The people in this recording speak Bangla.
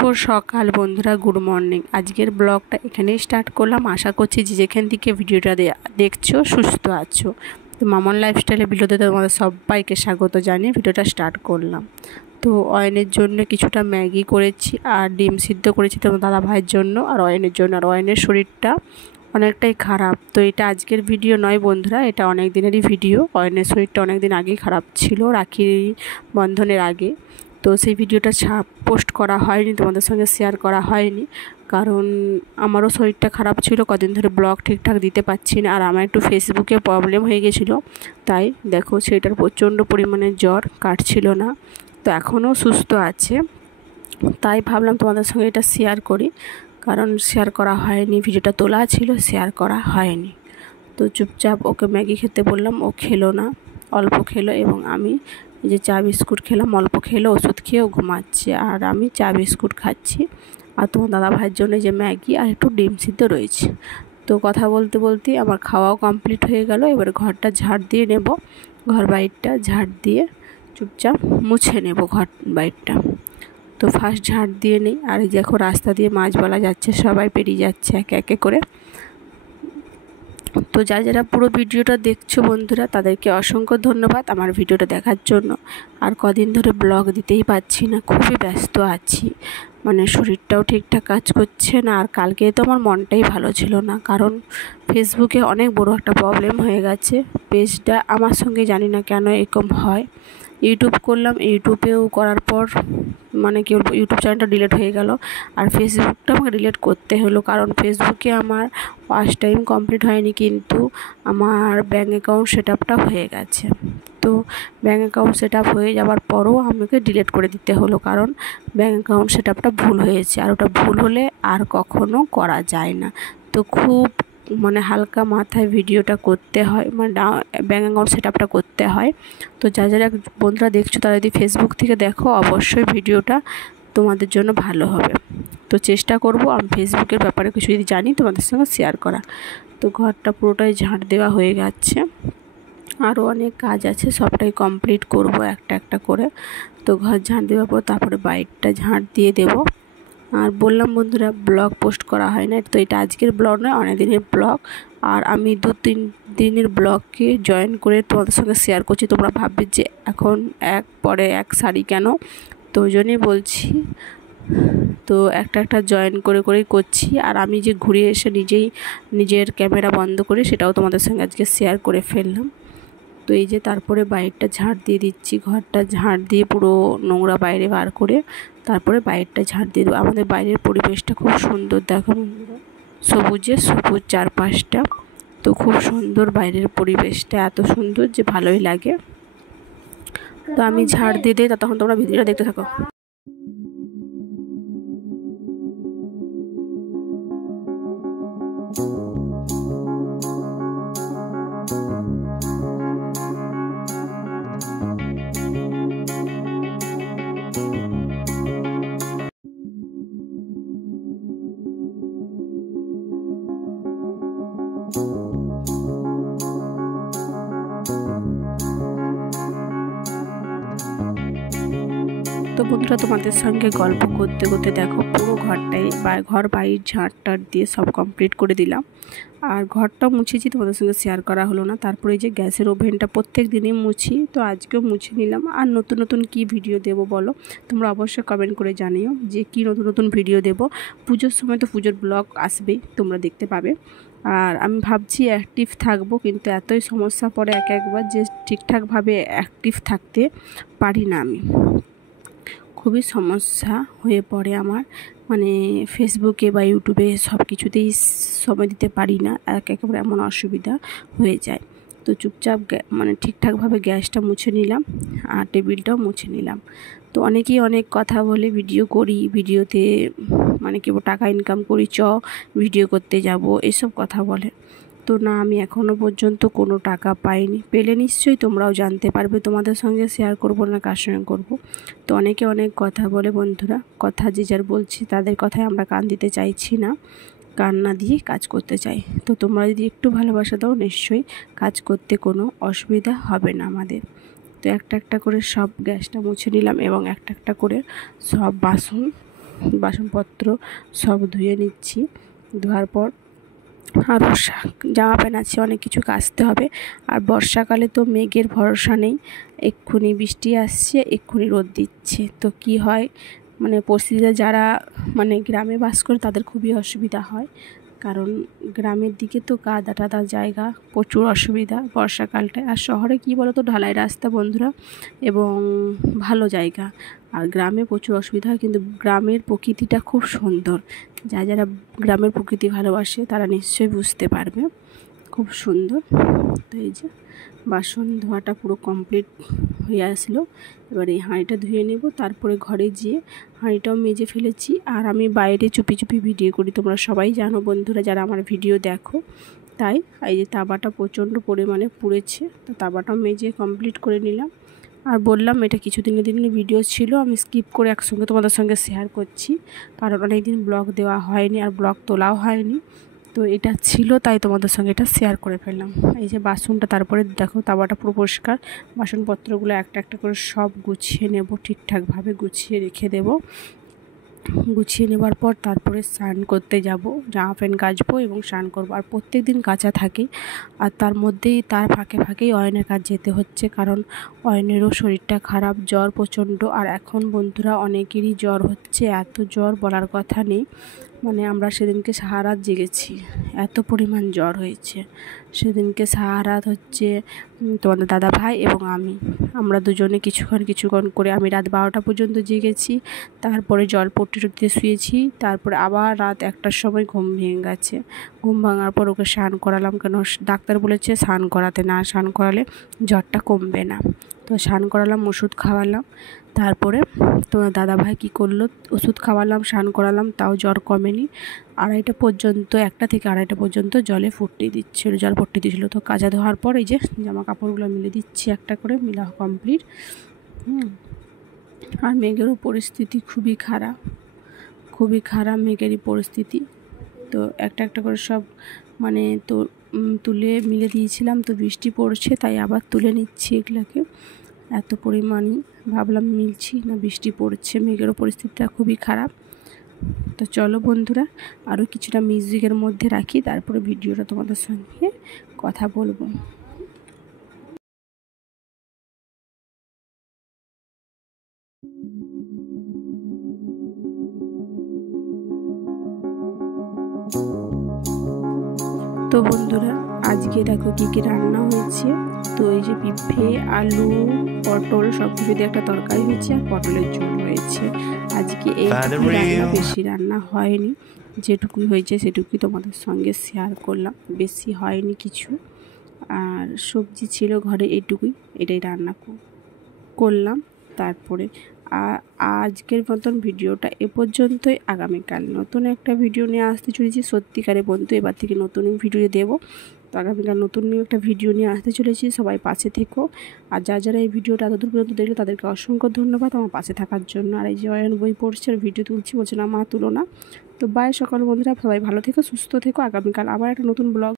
শুভ সকাল বন্ধুরা, গুড মর্নিং। আজকের ব্লগটা এখানেই স্টার্ট করলাম। আশা করছি যে যেখান থেকে ভিডিওটা দেখছো সুস্থ আছো। তো মামন লাইফস্টাইলে ভিডিওতে তোমাদের সবাইকে স্বাগত জানিয়ে ভিডিওটা স্টার্ট করলাম। তো অয়নের জন্য কিছুটা ম্যাগি করেছি আর ডিম সিদ্ধ করেছি তোমার দাদা ভাইয়ের জন্য আর অয়নের জন্য। আর অয়নের শরীরটা অনেকটাই খারাপ, তো এটা আজকের ভিডিও নয় বন্ধুরা, এটা অনেক দিনেরই ভিডিও। অয়নের শরীরটা অনেক দিন আগেই খারাপ ছিল, রাখি বন্ধনের আগে। তো সেই ভিডিওটা পোস্ট করা হয়নি, তোমাদের সঙ্গে শেয়ার করা হয়নি, কারণ আমারও শরীরটা খারাপ ছিল, কদিন ধরে ব্লগ ঠিকঠাক দিতে পারছি না। আর আমার একটু ফেসবুকে প্রবলেম হয়ে গেছিলো, তাই দেখো সেটার প্রচণ্ড পরিমাণে জ্বর, কাটছিল না। তো এখনও সুস্থ আছে, তাই ভাবলাম তোমাদের সঙ্গে এটা শেয়ার করি, কারণ শেয়ার করা হয়নি, ভিডিওটা তোলা ছিল, শেয়ার করা হয়নি। তো চুপচাপ ওকে ম্যাগি খেতে বললাম, ও খেলো না, অল্প খেলো। এবং আমি এই যে চা বিস্কুট খেলাম, অল্প খেলো, ওষুধ খেয়েও ঘুমাচ্ছে। আর আমি চা বিস্কুট খাচ্ছি। আর তোমার দাদা ভাইয়ের জন্য যে ম্যাগি আর একটু ডিম সিদ্ধ রয়েছে। তো কথা বলতে বলতেই আমার খাওয়াও কমপ্লিট হয়ে গেল। এবার ঘরটা ঝাড় দিয়ে নেব, ঘর বাইরটা ঝাড় দিয়ে চুপচাপ মুছে নেব ঘর বাইরটা। তো ফার্স্ট ঝাড় দিয়ে নেই। আর এই দেখো রাস্তা দিয়ে মাছবালা যাচ্ছে, সবাই পেরিয়ে যাচ্ছে একে একে করে। তো যারা পুরো ভিডিওটা দেখছো বন্ধুরা, তাদেরকে অসংখ্য ধন্যবাদ আমার ভিডিওটা দেখার জন্য। আর কদিন ধরে ব্লগ দিতেই পারছি না, খুবই ব্যস্ত আছি, মানে শরীরটাও ঠিকঠাক কাজ করছে না। আর কালকে তো আমার মনটাই ভালো ছিল না, কারণ ফেসবুকে অনেক বড় একটা প্রবলেম হয়ে গেছে। পেজটা আমার সঙ্গে জানি না কেন এরকম হয়। ইউটিউব করলাম, ইউটিউবেও করার পর মানে কি বলবো, ইউটিউব চ্যানেলটা ডিলিট হয়ে গেল। আর ফেসবুকটা আমাকে ডিলিট করতে হলো, কারণ ফেসবুকে আমার ওয়াচ টাইম কমপ্লিট হয়নি, কিন্তু আমার ব্যাঙ্ক অ্যাকাউন্ট সেট আপটা হয়ে গেছে। তো ব্যাঙ্ক অ্যাকাউন্ট সেট আপ হয়ে যাওয়ার পরও আমাকে ডিলিট করে দিতে হলো, কারণ ব্যাঙ্ক অ্যাকাউন্ট সেট আপটা ভুল হয়েছে। আর ওটা ভুল হলে আর কখনো করা যায় না। তো খুব মানে হালকা মাথায় ভিডিওটা করতে হয়, মানে ব্যাঙ্ক অ্যাকাউন্ট সেট আপটা করতে হয়। তো যারা বন্ধুরা দেখছো, তারা যদি ফেসবুক থেকে দেখো, অবশ্যই ভিডিওটা তোমাদের জন্য ভালো হবে। তো চেষ্টা করব আমি ফেসবুকের ব্যাপারে কিছু যদি জানি তোমাদের সঙ্গে শেয়ার করা। তো ঘরটা পুরোটাই ঝাঁট দেওয়া হয়ে গেছে, আরও অনেক কাজ আছে, সবটাই কমপ্লিট করব একটা একটা করে। তো ঘর ঝাঁট দেওয়ার পর তারপরে বাইকটা ঝাঁট দিয়ে দেব। আর বললাম বন্ধুরা, ব্লগ পোস্ট করা হয় না, তো এটা আজকের ব্লগ নয়, অনেক দিনের ব্লগ। আর আমি 2-3 দিনের ব্লগকে জয়েন করে তোমাদের সঙ্গে শেয়ার করছি। তোমরা ভাববে যে এখন এক পরে এক শাড়ি কেন, তো ওই জন্যই বলছি। তো একটা একটা জয়েন করে করেই করছি। আর আমি যে ঘুরে এসে নিজের ক্যামেরা বন্ধ করে সেটাও তোমাদের সঙ্গে আজকে শেয়ার করে ফেললাম। তো এই যে তারপরে বাইরটা ঝাড় দিয়ে দিচ্ছি, ঘরটা ঝাড় দিয়ে পুরো নোংরা বাইরে বার করে তারপরে বাইরটা ঝাড় দিয়ে দেবো। আমাদের বাইরের পরিবেশটা খুব সুন্দর, দেখো বন্ধুরা, সবুজে সবুজ চারপাশটা। তো খুব সুন্দর বাইরের পরিবেশটা, এত সুন্দর যে ভালোই লাগে। তো আমি ঝাড় দিয়ে দিই, তখন তোমরা ভিডিওটা দেখতে থাকো। তো বন্ধুরা, তোমাদের সঙ্গে গল্প করতে করতে দেখো পুরো ঘরটাই ঘর বাইর ঝাঁট টাট দিয়ে সব কমপ্লিট করে দিলাম। আর ঘরটাও মুছেছি, তোমাদের সঙ্গে শেয়ার করা হলো না। তারপরে এই যে গ্যাসের ওভেনটা প্রত্যেক দিনই মুছি, তো আজকেও মুছে নিলাম। আর নতুন নতুন কী ভিডিও দেবো বলো, তোমরা অবশ্যই কমেন্ট করে জানিও যে কী নতুন নতুন ভিডিও দেবো। পুজোর সময় তো পুজোর ব্লগ আসবেই, তোমরা দেখতে পাবে। আর আমি ভাবছি অ্যাক্টিভ থাকবো, কিন্তু এতই সমস্যা পড়ে একবার যে ঠিকঠাকভাবে অ্যাক্টিভ থাকতে পারি না আমি। খুবই সমস্যা হয়ে পড়ে আমার, মানে ফেসবুকে বা ইউটিউবে সব কিছুতেই সময় দিতে পারি না, একেবারে এমন অসুবিধা হয়ে যায়। তো চুপচাপ মানে ঠিকঠাকভাবে গ্যাসটা মুছে নিলাম আর টেবিলটাও মুছে নিলাম। তো অনেকেই অনেক কথা বলে ভিডিও করি, ভিডিওতে মানে কেবল টাকা ইনকাম করি, ভিডিও করতে যাব, এসব কথা বলে। তো না, আমি এখনও পর্যন্ত কোনো টাকা পাইনি, পেলে নিশ্চয়ই তোমরাও জানতে পারবে, তোমাদের সঙ্গে শেয়ার করব না কার সঙ্গে করব। তো অনেকে অনেক কথা বলে বন্ধুরা, কথা যে যার বলছি, তাদের কথায় আমরা কান দিতে চাইছি না, কান না দিয়ে কাজ করতে চাই। তো তোমরা যদি একটু ভালোবাসা দাও, নিশ্চয়ই কাজ করতে কোনো অসুবিধা হবে না আমাদের। তো একটা একটা করে সব গ্যাসটা মুছে নিলাম এবং একটা একটা করে সব বাসন বাসনপত্র সব ধুয়ে নিচ্ছি। ধোয়ার পর আরও জামা প্যান্ট আছে, অনেক কিছু কাচতে হবে। আর বর্ষাকালে তো মেঘের ভরসা নেই, এক্ষুনি বৃষ্টি আসছে, এক্ষুনি রোদ দিচ্ছে। তো কি হয় মানে পরিস্থিতিতে যারা মানে গ্রামে বাস করে তাদের খুবই অসুবিধা হয়, কারণ গ্রামের দিকে তো কাদা টাদার জায়গা, প্রচুর অসুবিধা বর্ষাকালটায়। আর শহরে কি বলো তো, ঢালাই রাস্তা বন্ধুরা, এবং ভালো জায়গা। আর গ্রামে প্রচুর অসুবিধা হয়, কিন্তু গ্রামের প্রকৃতিটা খুব সুন্দর। যারা গ্রামের প্রকৃতি ভালোবাসে তারা নিশ্চয়ই বুঝতে পারবে, খুব সুন্দর। তো এই যে বাসন ধোয়াটা পুরো কমপ্লিট হয়ে আসলো। এবার এই হাঁড়িটা ধুয়ে নেব, তারপরে ঘরে গিয়ে হাঁড়িটাও মেজে ফেলেছি। আর আমি বাইরে চুপি চুপি ভিডিও করি, তোমরা সবাই জানো বন্ধুরা যারা আমার ভিডিও দেখো। তাই এই যে তাওয়াটা প্রচণ্ড পরিমাণে পুড়েছে, তো তাওয়াটাও মেজে কমপ্লিট করে নিলাম। আর বললাম এটা কিছুদিনের ভিডিও ছিল, আমি স্কিপ করে একসঙ্গে তোমাদের সঙ্গে শেয়ার করছি, কারণ অনেক দিন ব্লগ দেওয়া হয়নি আর ব্লগ তোলাও হয়নি। তো এটা ছিল তাই তোমাদের সঙ্গে এটা শেয়ার করে ফেললাম। এই যে বাসনটা, তারপরে দেখো তাওয়াটা পুরো পরিষ্কার। বাসনপত্রগুলো একটা একটা করে সব গুছিয়ে নেব, ঠিকঠাকভাবে গুছিয়ে রেখে দেব। গুছিয়ে নেবার পর তারপরে স্নান করতে যাব, জামা প্যান্ট কাচবো এবং স্নান করবো। আর প্রত্যেক দিন কাচা থাকে, আর তার মধ্যেই তার ফাঁকেই অয়নের কাজ যেতে হচ্ছে, কারণ অয়নেরও শরীরটা খারাপ, জ্বর প্রচণ্ড। আর এখন বন্ধুরা অনেকেরই জ্বর হচ্ছে, এত জ্বর বলার কথা নেই। মানে আমরা সেদিনকে সারা রাত জেগেছি, এত পরিমাণ জ্বর হয়েছে। সেদিনকে সারা রাত হচ্ছে তোমাদের দাদা ভাই এবং আমরা দুজনে কিছুক্ষণ করে আমি রাত 12টা পর্যন্ত জেগেছি। তারপরে জলপট্টি দিয়ে শুয়েছি, তারপরে আবার রাত 1টার সময় ঘুম ভেঙে গেছে। ঘুম ভাঙার পর ওকে স্নান করালাম, কেন ডাক্তার বলেছে স্নান করাতে, না স্নান করালে জ্বরটা কমবে না। তো স্নান করালাম, ওষুধ খাওয়ালাম। তারপরে তোমার দাদাভাই কী করলো, ওষুধ খাওয়ালাম, স্নান করালাম, তাও জ্বর কমেনি। 1টা পর্যন্ত জলে জলপট্টি দিচ্ছিল। তো কাচা ধোয়ার পর এই যে জামা কাপড়গুলো মিলে দিচ্ছি, একটা করে মিলা কমপ্লিট। আর মেঘেরও পরিস্থিতি খুবই খারাপ মেঘেরই পরিস্থিতি। তো একটা একটা করে সব মানে তো তুলে মিলে দিয়েছিলাম। তো বৃষ্টি পড়ছে তাই আবার তুলে নিচ্ছি এগুলোকে। এত পরিমাণই ভাবলাম মিলছি না, বৃষ্টি পড়ছে, মেঘেরও পরিস্থিতিটা খুবই খারাপ। তো চলো বন্ধুরা আরও কিছুটা মিউজিকের মধ্যে রাখি, তারপরে ভিডিওটা তোমাদের সঙ্গে কথা বলবো। তো বন্ধুরা আজকে দেখো কী রান্না হয়েছে। তো এই যে পিঁপড়ে, আলু, পটল সব কিছু দিয়ে একটা তরকারি হয়েছে, আর পটলের ঝোল হয়েছে। আজকে এই রান্না, বেশি রান্না হয়নি, যেটুকুই হয়েছে সেটুকুই তোমাদের সঙ্গে শেয়ার করলাম, বেশি হয়নি কিছু। আর সবজি ছিল ঘরে এইটুকুই, এটাই রান্না করলাম। তারপরে আজকের মতন ভিডিওটা এ পর্যন্তই। আগামীকাল নতুন একটা ভিডিও নিয়ে আসতে চলেছি। সত্যিকারে বন্ধু এবার থেকে নতুন ভিডিও দেবো। তো আগামীকাল নতুন একটা ভিডিও নিয়ে আসতে চলেছি, সবাই পাশে থেকো। আর যারা এই ভিডিওটা এতদূর পর্যন্ত দেখলো তাদেরকে অসংখ্য ধন্যবাদ আমার পাশে থাকার জন্য। আর এই যে অয়ন বই পড়ছে আর ভিডিও তুলছি, বলছে না মা তুলো না। তো বাই সকাল বন্ধুরা, সবাই ভালো থেকো, সুস্থ থেকো। আগামীকাল আবার একটা নতুন ব্লগ